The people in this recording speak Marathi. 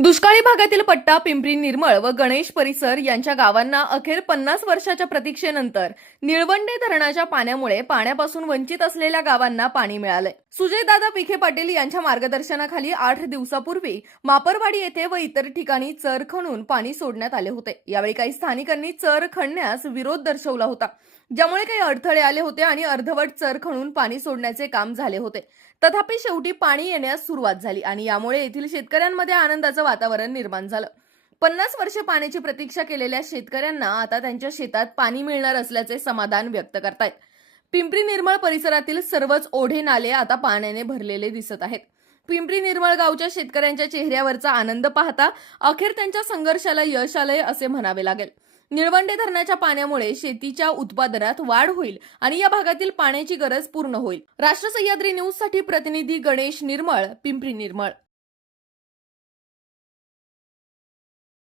दुष्काळी भागातील पट्टा पिंपरी निर्मळ व गणेश परिसर यांच्या गावांना अखेर पन्नास वर्षाच्या प्रतीक्षेनंतर निळवंडे धरणाच्या पाण्यामुळे पाण्यापासून वंचित असलेल्या गावांना पाणी मिळालंय. सुजयदादा विखे पाटील यांच्या मार्गदर्शनाखाली आठ दिवसापूर्वी मापरवाडी येथे व इतर ठिकाणी चर खणून पाणी सोडण्यात आले होते. यावेळी काही स्थानिकांनी चर खणण्यास विरोध दर्शवला होता. ज्यामुळे काही अडथळे आले होते आणि अर्धवट चर खणून पाणी सोडण्याचे काम झाले होते. तथापि शेवटी पाणी येण्यास सुरुवात झाली आणि यामुळे येथील शेतकऱ्यांमध्ये आनंदाचं वातावरण निर्माण झालं. पन्नास वर्ष पाण्याची प्रतीक्षा केलेल्या शेतकऱ्यांना आता त्यांच्या शेतात पाणी मिळणार असल्याचे समाधान व्यक्त करतायत. पिंपरी निर्मळ परिसरातील सर्वच ओढे नाले आता पाण्याने भरलेले दिसत आहेत. पिंपरी निर्मळ गावच्या शेतकऱ्यांच्या चेहऱ्यावरचा आनंद पाहता अखेर त्यांच्या संघर्षाला यश आलंय असे म्हणावे लागेल. निळवंडे धरणाच्या पाण्यामुळे शेतीच्या उत्पादनात वाढ होईल आणि या भागातील पाण्याची गरज पूर्ण होईल. राष्ट्र सह्याद्री न्यूजसाठी प्रतिनिधी गणेश निर्मळ पिंपरी निर्मळ.